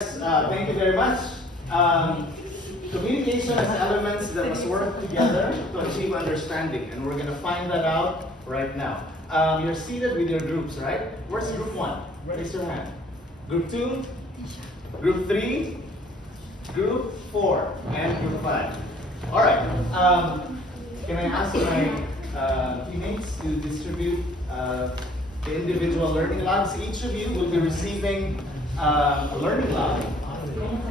Thank you very much. Communication is elements that must work together to achieve understanding, and we're going to find that out right now. You're seated with your groups, right? Where's group 1? Raise your hand. Group 2, group 3, group 4, and group 5. All right. Can I ask my teammates to distribute the individual learning logs? Each of you will be receiving a learning log.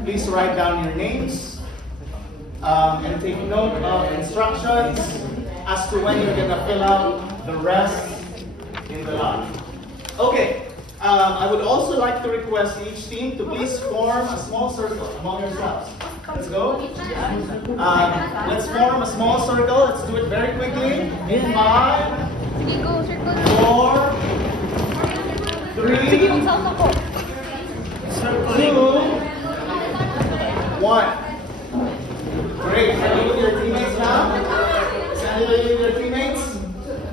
Please write down your names and take note of instructions as to when you're going to fill out the rest in the log. Okay, I would also like to request each team to please form a small circle among yourselves. Let's go. Let's form a small circle. Let's do it very quickly. In 5, 4, 3, 2, 1. Great. Are you with your teammates now? Are you with your teammates?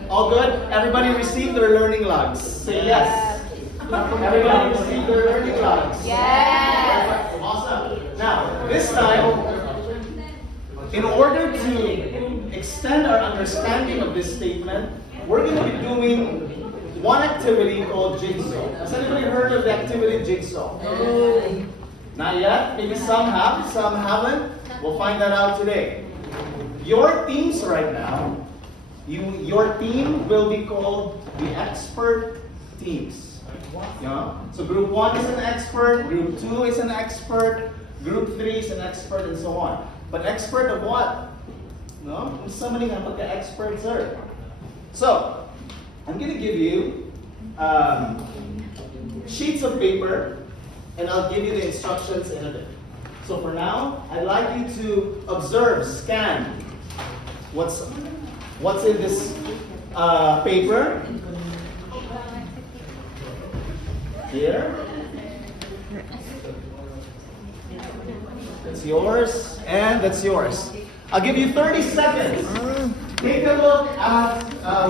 All good? Everybody received their learning logs. Say yes. Everybody received their learning logs. Yes. Awesome. Now, this time, in order to extend our understanding of this statement, we're going to be doing one activity called jigsaw. Has anybody heard of the activity jigsaw? Not yet. Maybe some have, some haven't. We'll find that out today. Your teams right now, your team will be called the expert teams. Yeah? So group 1 is an expert, group 2 is an expert, group 3 is an expert, and so on. But expert of what? No? Somebody nga pagka-expert, sir. So, I'm going to give you sheets of paper, and I'll give you the instructions in a bit. So for now, I'd like you to observe, scan what's in this paper. Here. That's yours, and that's yours. I'll give you 30 seconds. Take a look at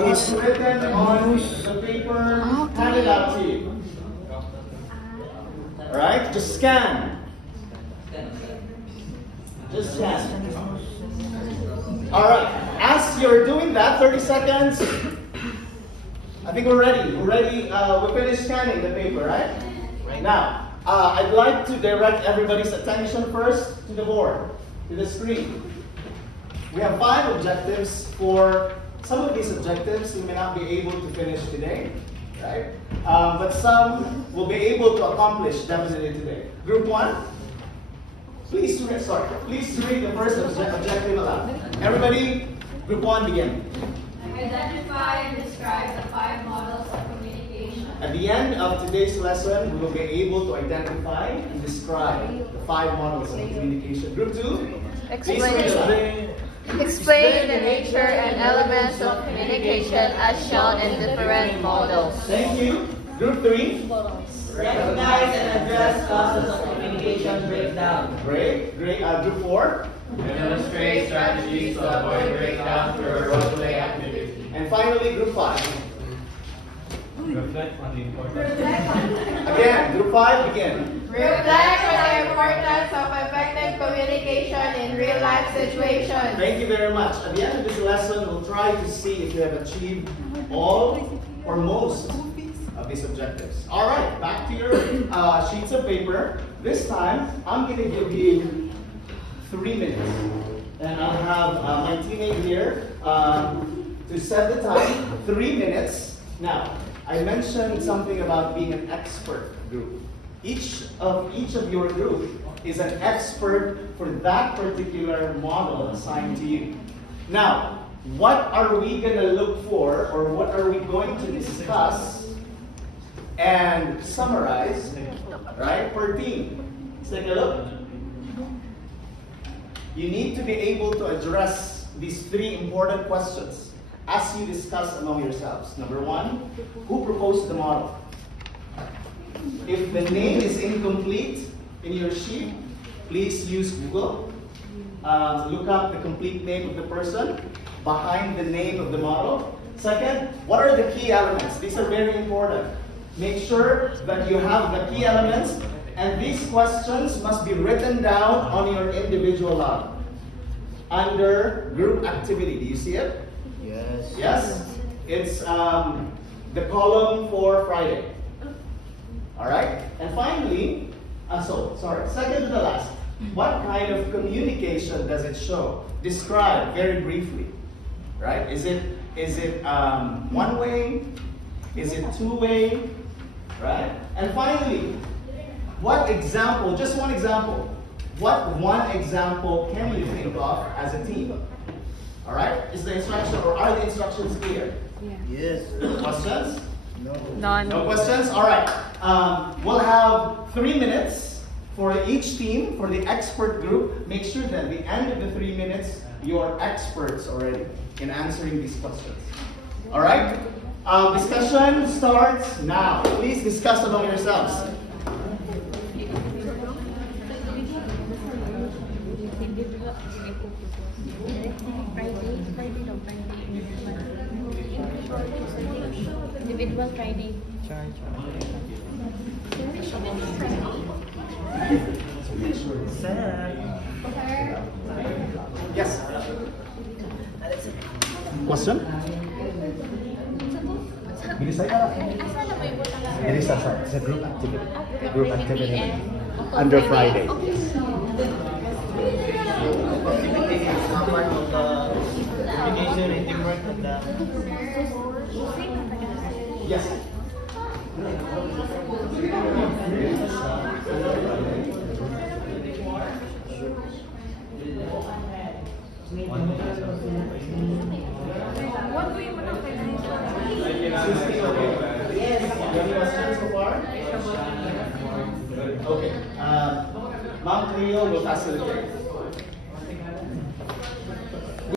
what's written on the paper. Hand it out to you. All right, just scan. Just scan. All right, as you're doing that, 30 seconds. I think we're ready. We're ready. We finished scanning the paper, right? Now, I'd like to direct everybody's attention first to the board, to the screen. We have 5 objectives. For some of these objectives, we may not be able to finish today, right? But some will be able to accomplish definitely today. Group 1, please read the first objective aloud. Everybody, group 1, begin. Identify and describe the 5 models of communication. At the end of today's lesson, we will be able to identify and describe the 5 models of communication. Group 2, Explain the nature and elements of communication as shown in different models. Thank you. Group 3. Recognize and address causes of communication breakdown. Great. Group 4. Demonstrate strategies to avoid breakdown through a roleplay activity. And finally, Group 5. Reflect on the importance. Again, Group 5, begin. Reflect on the importance of effective communication in real-life situations. Thank you very much. At the end of this lesson, we'll try to see if you have achieved all or most of these objectives. All right, back to your sheets of paper. This time, I'm going to give you 3 minutes. And I'll have my teammate here to set the time, 3 minutes. Now, I mentioned something about being an expert group. Each of your group is an expert for that particular model assigned to you. Now, what are we going to look for, or what are we going to discuss and summarize, right, per team? Let's take a look. You need to be able to address these 3 important questions as you discuss among yourselves. Number 1, who proposed the model? If the name is incomplete in your sheet, please use Google. Look up the complete name of the person behind the name of the model. Second, what are the key elements? These are very important. Make sure that you have the key elements And these questions must be written down on your individual log under group activity. Do you see it? Yes. Yes? It's the column for Friday. All right? And finally, second to the last. What kind of communication does it show? Describe very briefly. Right? Is it one way? Is it two-way? Right? And finally, what example, just one example, what one example can you think of as a team? All right? Is the instruction, or are the instructions clear? Yes. Questions? None. No questions? All right. We'll have 3 minutes for each team, for the expert group. Make sure that at the end of the 3 minutes, you're experts already in answering these questions. All right? Discussion starts now. Please discuss among yourselves. Individual Friday. Yes. Question? It is a group activity. Group activity under Friday. Activity is a part of the communication and teamwork of the... Yes. Any questions so far? Okay. Ma'am Cleo will facilitate.